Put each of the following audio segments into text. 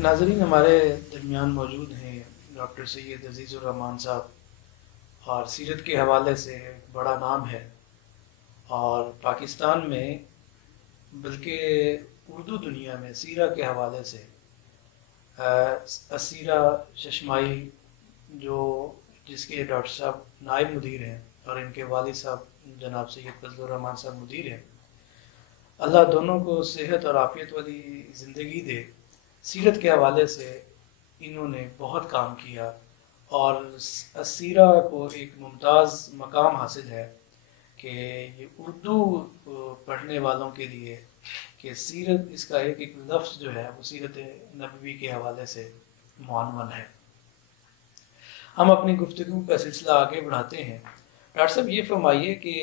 ناظرین، ہمارے درمیان موجود ہیں ڈاکٹر سید عزیز الرحمان صاحب، اور سیرت کے حوالے سے ایک بڑا نام ہے، اور پاکستان میں بلکہ اردو دنیا میں سیرہ کے حوالے سے اسیرہ ششمائی، جو جس کے ڈاکٹر صاحب نائب مدیر ہیں، اور ان کے والد صاحب جناب سید فضل الرحمان صاحب مدیر ہیں، اللہ دونوں کو صحت اور عافیت والی زندگی دے۔ سیرت کے حوالے سے انہوں نے بہت کام کیا، اور سیرہ کو ایک ممتاز مقام حاصل ہے کہ یہ اردو پڑھنے والوں کے لیے کہ سیرت، اس کا ایک ایک لفظ جو ہے وہ سیرت نبوی کے حوالے سے معنون ہے۔ ہم اپنی گفتگو کا سلسلہ آگے بڑھاتے ہیں۔ ڈاکٹر صاحب، یہ فرمائیے کہ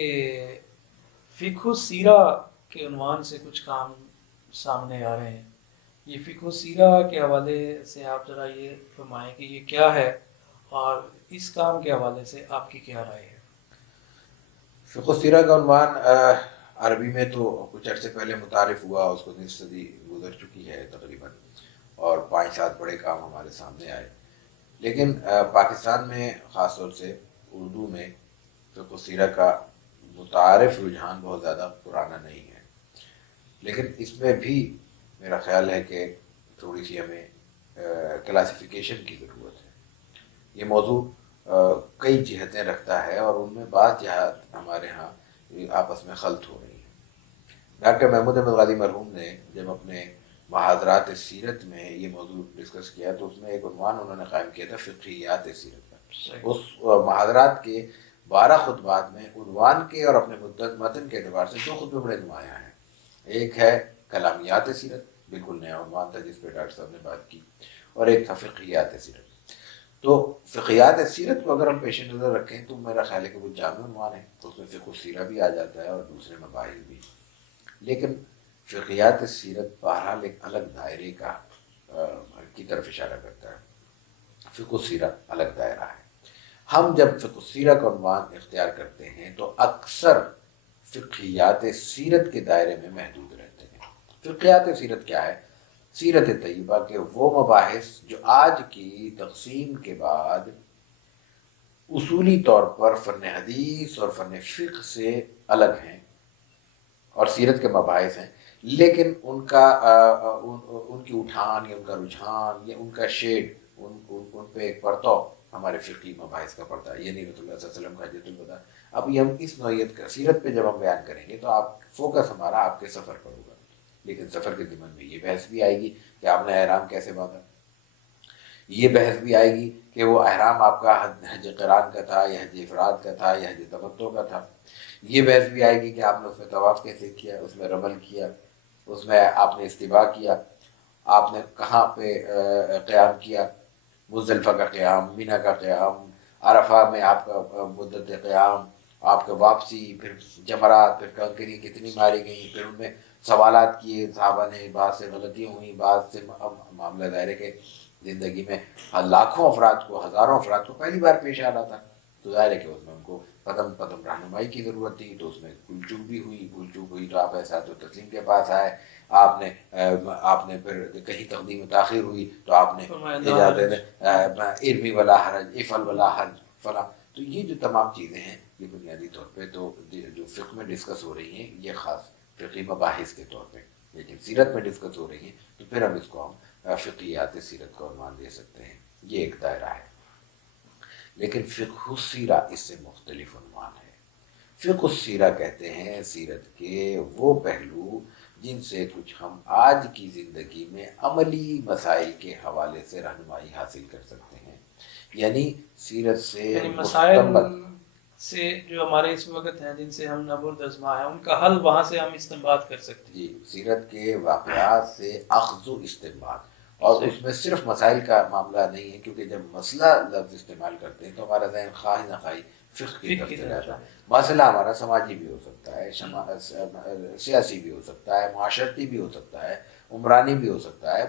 فقہ السیرہ کے عنوان سے کچھ کام سامنے آ رہے ہیں، یہ فقہ السیرہ کے حوالے سے آپ ذرا یہ فرمائیں کہ یہ کیا ہے، اور اس کام کے حوالے سے آپ کی کیا رائے ہے؟ فقہ السیرہ کا عنوان عربی میں تو کچھ عرصے پہلے متعارف ہوا، اس کو نصف صدی گزر چکی ہے تقریباً، اور 5-7 بڑے کام ہمارے سامنے آئے، لیکن پاکستان میں خاص طور سے اردو میں فقہ السیرہ کا متعارف رجحان بہت زیادہ پرانا نہیں ہے، لیکن اس میں بھی میرا خیال ہے کہ تھوڑی سی ہمیں کلاسیفیکیشن کی ضرورت ہے۔ یہ موضوع کئی جہتیں رکھتا ہے، اور ان میں بعض جہات ہمارے ہاں آپس میں خلط ہو رہی ہیں۔ ڈاکٹر محمود احمد غازی مرحوم نے جب اپنے محاضرات سیرت میں یہ موضوع ڈسکس کیا تو اس میں ایک عنوان انہوں نے قائم کیا تھا، فقہیات سیرت کا۔ اس محاضرات کے 12 خطبات میں عنوان کے اور اپنے متن کے اعتبار سے 2 خطبے بڑے نمایاں ہیں۔ ایک ہے کلامیات سیرت، بالکل نیا عنوان تھا جس پہ ڈاکٹر صاحب نے بات کی، اور ایک تھا فقہیات سیرت۔ تو فقہیات سیرت کو اگر ہم پیش نظر رکھیں تو میرا خیال ہے کہ وہ جامع عنوان ہے، تو اس میں فقہ السیرہ بھی آ جاتا ہے اور دوسرے مباحث بھی، لیکن فقہیات سیرت بہرحال ایک الگ دائرے کی طرف اشارہ کرتا ہے، فقہ السیرہ الگ دائرہ ہے۔ ہم جب فقہ السیرہ کا عنوان اختیار کرتے ہیں تو اکثر فقہیات سیرت کے دائرے میں محدود رہتے ہیں۔ فقہیات سیرت کیا ہے؟ سیرت طیبہ کے وہ مباحث جو آج کی تقسیم کے بعد اصولی طور پر فن حدیث اور فن فقہ سے الگ ہیں اور سیرت کے مباحث ہیں، لیکن ان کی اٹھان یا ان کا رجحان یا ان کا شیڈ، ان پہ ایک پرتو ہمارے فقہی مباحث کا پڑتا ہے، یعنی رسول اللہ صلی اللہ علیہ وسلم کا حجۃ الوداع۔ اب یہ ہم اس نوعیت کا سیرت پہ جب ہم بیان کریں گے تو آپ فوکس ہمارا آپ کے سفر پر ہوگا، لیکن سفر کے ضمن میں یہ بحث بھی آئے گی کہ آپ نے احرام کیسے باندھا، یہ بحث بھی آئے گی کہ وہ احرام آپ کا حج قران کا تھا یا حج افراد کا تھا یا حج تمتع کا تھا، یہ بحث بھی آئے گی کہ آپ نے اس میں طواف کیسے کیا، اس میں رمل کیا، اس میں آپ نے استواء کیا، آپ نے کہاں پہ قیام کیا، مزدلفہ کا قیام، مینا کا قیام، عرفہ میں آپ کا مدت قیام، آپ کا واپسی، پھر جمرات، پھر کنکری کتنی ماری گئیں، پھر ان میں سوالات کیے صحابہ نے، بعض سے غلطیاں ہوئیں، بعض سے معاملہ ظاہر ہے کہ زندگی میں لاکھوں افراد کو، ہزاروں افراد کو پہلی بار پیش آ رہا تھا، تو ظاہر ہے کہ اس میں ان کو قدم قدم رہنمائی کی ضرورت تھی، تو اس میں بھول چوک بھی ہوئی، بھول چوک ہوئی تو آپ ایسا تو تسلیم کے پاس آئے، آپ نے پھر کہیں تقدیم و تاخیر ہوئی تو آپ نے ارمی ولا حرج، افل ولا حرج فلاں۔ تو یہ جو تمام چیزیں ہیں یہ بنیادی طور پہ تو جو فقہ میں ڈسکس ہو رہی ہیں یہ خاص فقہی مباحث کے طور پہ، لیکن سیرت میں ڈسکس ہو رہی ہیں تو پھر ہم اس کو ہم فقہیات سیرت کا عنوان دے سکتے ہیں، یہ ایک دائرہ ہے۔ لیکن فقہ السیرہ اس سے مختلف عنوان ہے۔ فقہ السیرہ کہتے ہیں سیرت کے وہ پہلو جن سے کچھ ہم آج کی زندگی میں عملی مسائل کے حوالے سے رہنمائی حاصل کر سکتے ہیں، یعنی سیرت سے مسائل مستنبط سے جو ہمارے اس وقت ہیں، جن سے ہم نبرد ازما ہے، ان کا حل وہاں سے ہم استنباط کر سکتے ہیں۔ جی، سیرت کے واقعات سے اخذ و استنباط، اور اس میں صرف مسائل کا معاملہ نہیں ہے، کیونکہ جب مسئلہ لفظ استعمال کرتے ہیں تو ہمارا ذہن خواہ نہ خواہ فقہ کی طرف چلا جاتا ہے۔ مسئلہ ہمارا سماجی بھی ہو سکتا ہے، سیاسی بھی ہو سکتا ہے، معاشرتی بھی ہو سکتا ہے، عمرانی بھی ہو سکتا ہے،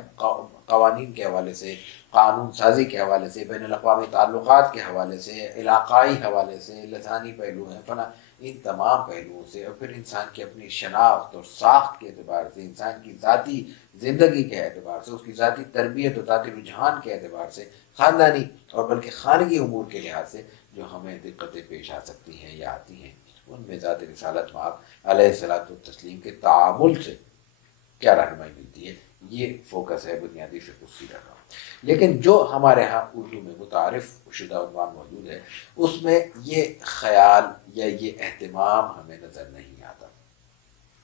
قوانین کے حوالے سے، قانون سازی کے حوالے سے، بین الاقوامی تعلقات کے حوالے سے، علاقائی حوالے سے، لسانی پہلو ہیں فلاں، ان تمام پہلوؤں سے، اور پھر انسان کی اپنی شناخت اور ساخت کے اعتبار سے، انسان کی ذاتی زندگی کے اعتبار سے، اس کی ذاتی تربیت اور ذاتی رجحان کے اعتبار سے، خاندانی اور بلکہ خانگی امور کے لحاظ سے جو ہمیں دقتیں پیش آ سکتی ہیں یا آتی ہیں، ان میں ذات رسالت مآب علیہ الصلوۃ والتسلیم کے تعامل سے کیا رہنمائی ملتی ہے، یہ فوکس ہے بنیادی فقہ السیرہ کا۔ لیکن جو ہمارے ہاں اردو میں متعارف شدہ عنوان موجود ہے، اس میں یہ خیال یا یہ اہتمام ہمیں نظر نہیں آتا۔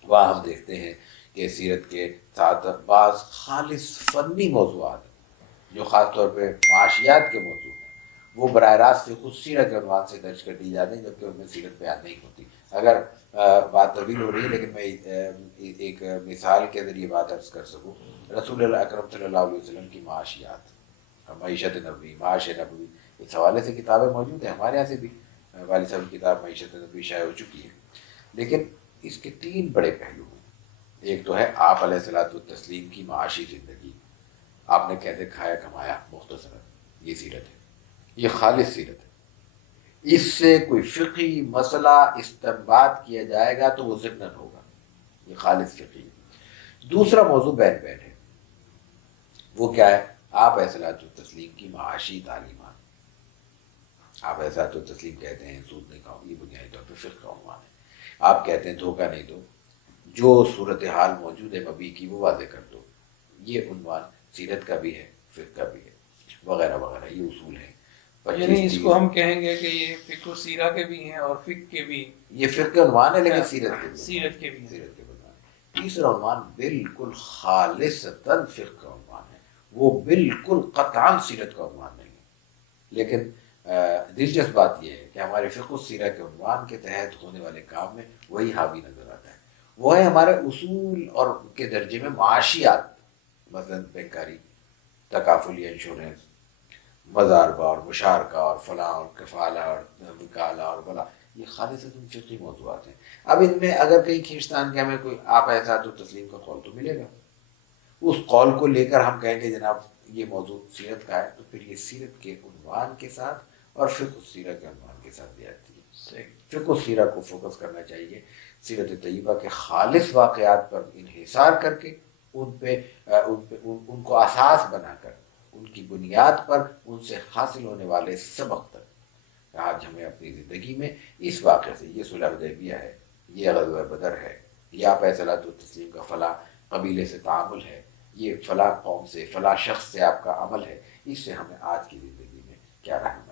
وہاں ہم دیکھتے ہیں کہ سیرت کے ساتھ بعض خالص فنی موضوعات جو خاص طور پہ معاشیات کے موضوع ہیں، وہ براہ راست فقہ السیرہ کے عنوان سے درج کر دی جاتے ہیں، جبکہ ان میں سیرت بیان نہیں ہوتی۔ اگر بات طویل ہو رہی ہے لیکن میں ایک مثال کے ذریعے بات عرض کر سکوں، رسول اللہ اکرم صلی اللہ علیہ وسلم کی معاشیات، معیشت نبوی، معاش نبوی، اس حوالے سے کتابیں موجود ہیں، ہمارے یہاں سے بھی والد صاحب کی کتاب معیشت نبوی شائع ہو چکی ہے، لیکن اس کے 3 بڑے پہلو ہیں۔ ایک تو ہے آپ علیہ الصلوۃ والتسلیم کی معاشی زندگی، آپ نے کیسے کھایا کمایا مختصراً، یہ سیرت ہے، یہ خالص سیرت ہے۔ اس سے کوئی فقہی مسئلہ استنباط کیا جائے گا تو وہ ضمناً ہوگا، یہ خالص فقہی ہے۔ دوسرا موضوع بین بین ہے، وہ کیا ہے؟ آپ علیہ الصلوۃ والتسلیم کی معاشی تعلیمات۔ آپ علیہ الصلوۃ والتسلیم کہتے ہیں سود نہیں کھاؤ، یہ بنیادی طور پہ فقہ کا عنوان ہے۔ آپ کہتے ہیں دھوکہ نہیں دو، جو صورتحال موجود ہے مبی کی وہ واضح کر دو، یہ عنوان سیرت کا بھی ہے، فقہ کا بھی ہے، وغیرہ وغیرہ، یہ اصول ہیں۔ یعنی اس کو ہم کہیں گے کہ یہ فقہ السیرہ کے بھی ہیں اور فقہ کے بھی، یہ فقہ کا عنوان ہے لیکن سیرت کے بھی، سیرت کے بھی، سیرت کے عنوان ہے۔ تیسرا عنوان بالکل خالصتاً فقہ کا عنوان ہے، وہ بالکل قطعاً سیرت کا عنوان نہیں ہے، لیکن دلچسپ بات یہ ہے کہ ہمارے فقہ السیرہ کے عنوان کے تحت ہونے والے کام میں وہی حاوی نظر آتا ہے، وہ ہے ہمارے اصول اور کے درجے میں معاشیات، مثلاً بینکاری، تکافلی انشورنس، مضاربہ اور مشارکہ اور فلاں اور کفالہ اور وکالہ اور بلا، یہ خالصتاً فقہی موضوعات ہیں۔ اب ان میں اگر کہیں کھینچتان کے ہمیں کوئی آپ احساس و تسلیم کا قول تو ملے گا، اس قول کو لے کر ہم کہیں گے جناب یہ موضوع سیرت کا ہے، تو پھر یہ سیرت کے عنوان کے ساتھ اور فقہ السیرہ کے عنوان کے ساتھ دی جاتی ہے۔ فقہ السیرہ کو فوکس کرنا چاہیے، سیرت طیبہ کے خالص واقعات پر انحصار کر کے ان کو اساس بنا کر، ان کی بنیاد پر ان سے حاصل ہونے والے سبق تک آج ہمیں اپنی زندگی میں اس واقعے سے، یہ صلح حدیبیہ ہے، یہ غزوہ بدر ہے، یہ آپ علیہ الصلوۃ والتسلیم کا فلاں قبیلے سے تعامل ہے، یہ فلاں قوم سے فلاں شخص سے آپ کا عمل ہے، اس سے ہمیں آج کی زندگی میں کیا رہنمائی